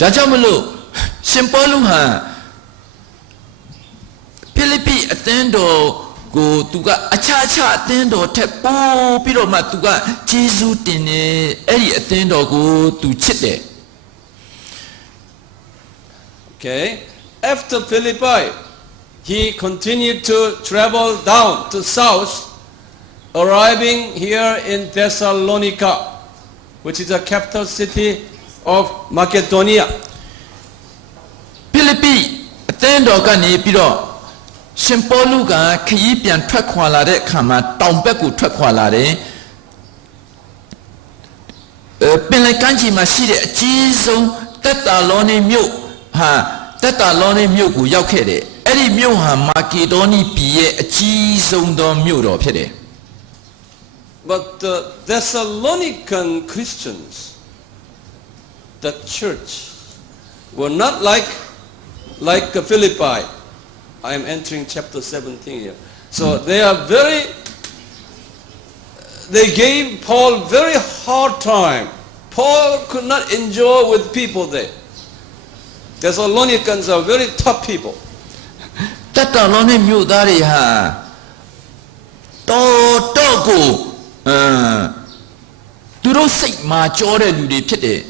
ဒါကြောင့်မလို့ရှင်ပေါလုဟာဖိလိပ္ပိအသင်းတော်ကိုသူကအခြားအသင်းတော်ထက်ပိုပြီးတော့မှသူကကျေးဇူးတင်တယ်အဲ့ဒီအသင်းတော်ကိုသူချစ်တယ် Okay. After Philippi, he continued to travel down to south, arriving here in Thessalonica, which is the capital city of Macedonia. ဖိလိပ္ပိအသင်းတော်ကနေပြီးတော့ရှင်ပေါလုကခရီးပြန်ထွက်ခွာလာတဲ့အခါမှာတောင်ဘက်ကိုထွက်ခွာလာတယ်ပင်လယ်ကမ်းခြေမှာရှိတဲ့အကြီးဆုံးသက်တာလောနီမြို့ကိုရောက်ခဲ့တယ်အဲ့ဒီမြို့ဟာမာကေဒေါနီပြည်ရဲ့အကြီးဆုံးသောမြို့တော်ဖြစ်တယ် But the Thessalonican Christians, the church, were not like Philippi. I am entering chapter 17 here. So they gave Paul very hard time. Paul could not endure with people there. Thessalonians are very tough people. သက်တာလောနီမြို့သားတွေဟာတော်ကိုသူတို့စိတ်မှာကြောတဲ့လူတွေဖြစ်တယ်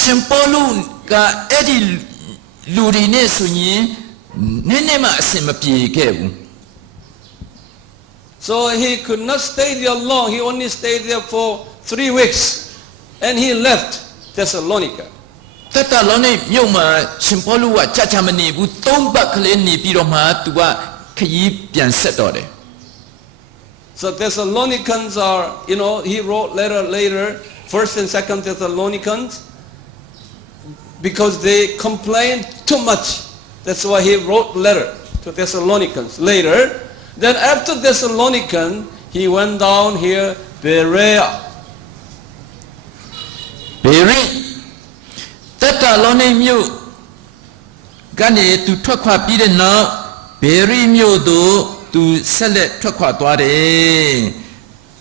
ရှင်ပေါလုကအဲ့ဒီလူတွေနဲ့ဆိုရင်နည်းနည်းမှအဆင်မပြေခဲ့ဘူး So he could not stay there long. He only stayed there for 3 weeks and he left Thessalonica. သက်တာလောနီမြို့မှာရှင်ပေါလုကကြာမနေဘူး3ပတ်ကလေးနေပြီးတော့မှသူကခရီးပြန်ဆက်တော့တယ် So Thessalonians are, he wrote letter later, 1st and 2nd Thessalonians, because they complained too much. That's why he wrote letter to Thessalonians later. Then after Thessalonians, he went down here, Berea. သက်တာလောနီမြို့ကနေသူထွက်ခွာပြီးတဲ့နောက်ဘေရီမြို့သို့သူဆက်လက်ထွက်ခွာသွားတယ်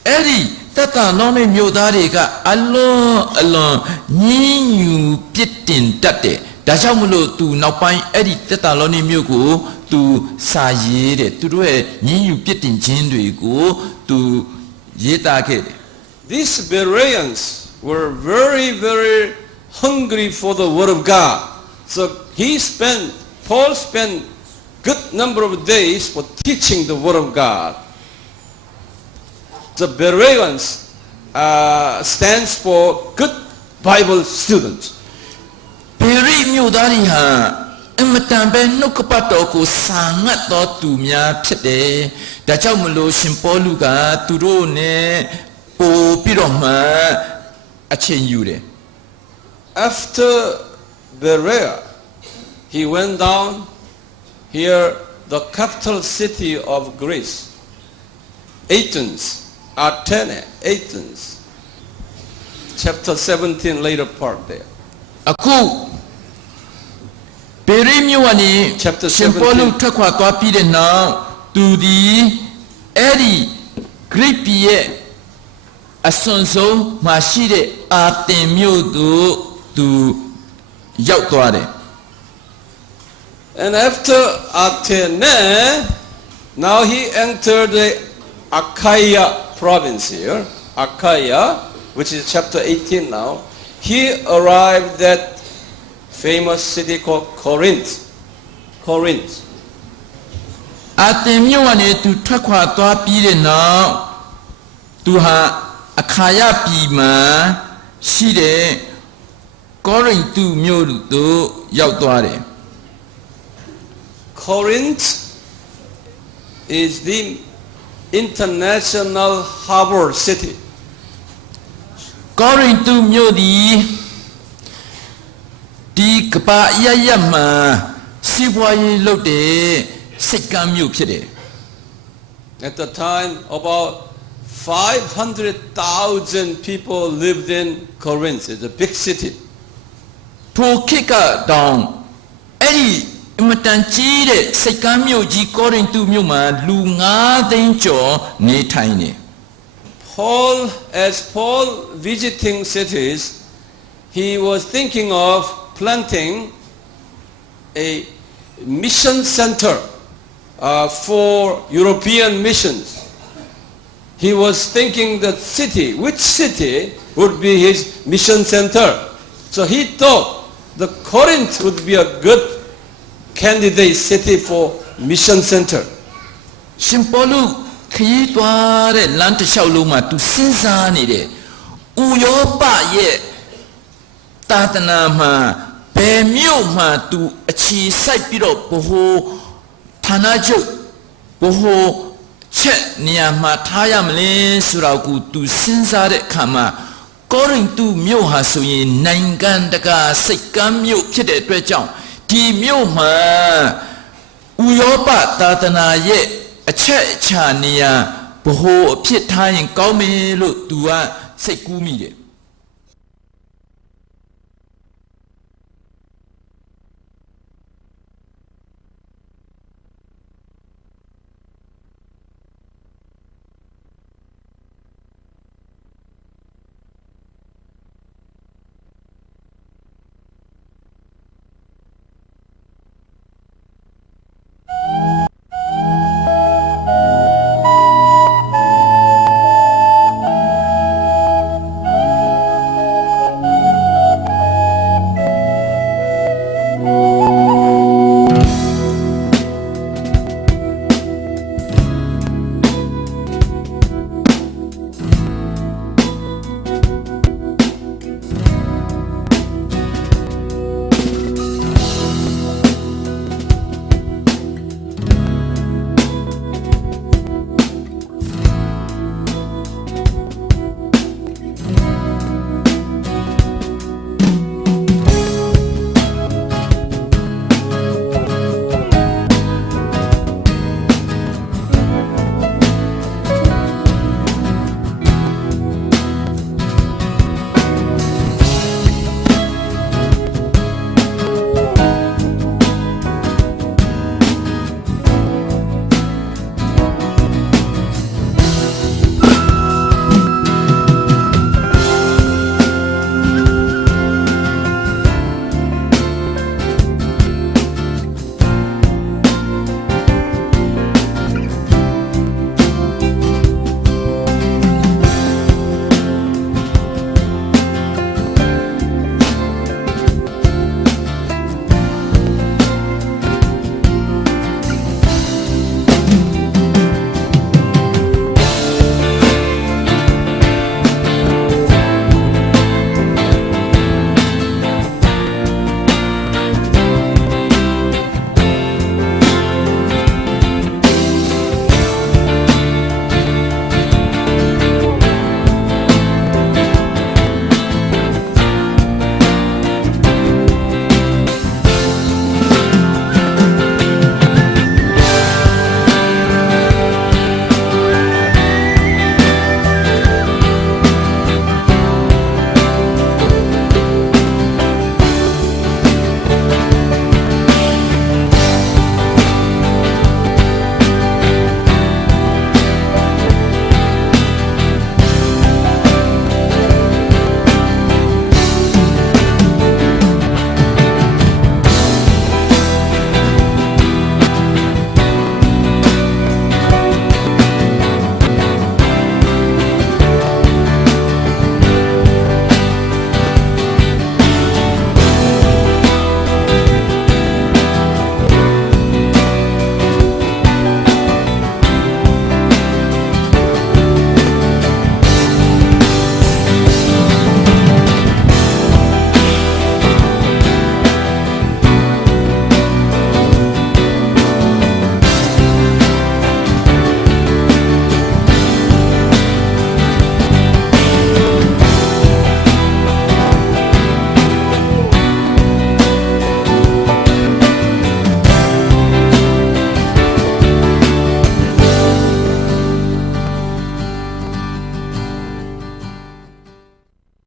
အဲ့ဒီသက်တာလောနီမြို့သားတွေကအလွန်ညှဉ်းညူပြစ်တင်တတ်တယ်ဒါကြောင့်မလို့သူနောက်ပိုင်းအဲ့ဒီသက်တာလောနီမြို့ကိုသူစာရေးတယ်သူတို့ရဲ့ညှဉ်းညူပြစ်တင်ခြင်းတွေကိုသူရေးသားခဲ့တယ် these Bereans were very, very hungry for the Word of God. So Paul spent good number of days for teaching the Word of God. The Bereans stands for good Bible students. ဘေရိမြို့သားတွေဟာအမတန်ပဲနှုတ်ကပတ်တော်ကိုစာငတ်တော်သူများဖြစ်တယ်။ဒါကြောင့်မလို့ရှင်ပေါလုကသူတို့နဲ့ပို့ပြီးတော့မှအချိန်ယူတယ် After Berea, he went down here, the capital city of Greece, Athens, chapter 17, later part there. အခုဘေရိမြို့ကနေ Chapter ရှင်ပေါလုထွက်ခွာသွားပြီးတဲ့နောက်သူဒီအဲ့ဒီဂရိပြည်ရဲ့အစွန်ဆုံးမှာရှိတဲ့အာသင်မြို့သို့သူရောက်သွားတယ် And after Athens, now he entered the Achaia province here, Achaia, which is chapter 18 now. He arrived at famous city called Corinth. အာသင်မြို့ကနေသူထွက်ခွာသွားပြီးတဲ့နောက်သူဟာအခါယပြည်မှာရှိတဲ့ကောရိန္သုမြို့သို့ရောက်သွားတယ် Corinth is the international harbor city. ကောရိန္သုမြို့သည်ဒီကပ္ပအရရမှာစီးပွားရေးလုပ်တဲ့စိတ်ကမ်းမြို့ဖြစ်တယ် At the time, about 500,000 people lived in Corinth. It's a big city. ထိုခေတ်ကတောင်အဲ့ဒီအမတန်ကြီးတဲ့စိတ်ကမ်းမြို့ကြီးကောရိန္သုမြို့မှာလူ9သိန်းကျော်နေထိုင်နေ As Paul visiting cities, he was thinking of planting a mission center for European missions. He was thinking which city would be his mission center. So he thought the Corinth would be a good candidate city for mission center. ရှင်ပေါလုခရီးသွားတဲ့လမ်းတစ်လျှောက်လုံးမှာသူစဉ်းစားနေတယ်။ဥရောပရဲ့သာသနာမှာဘယ်မြို့မှာသူအခြေစိုက်ပြီးတော့ဘို့ဌာနချုပ်ဘို့ချက်နေရာမှာထားရမလဲဆိုတော့သူစဉ်းစားတဲ့အခါမှာကောရိန္သုမြို့ဟာဆိုရင်နိုင်ငံတကာစိတ်ကမ်းမြို့ဖြစ်တဲ့အတွက်ကြောင့်ဒီမြို့မှာဥရောပသာသနာရဲ့အချက်အချာနေရာဘို့အဖြစ်ထားရင်ကောင်းမယ်လို့သူကစိတ်ကူးမိတယ်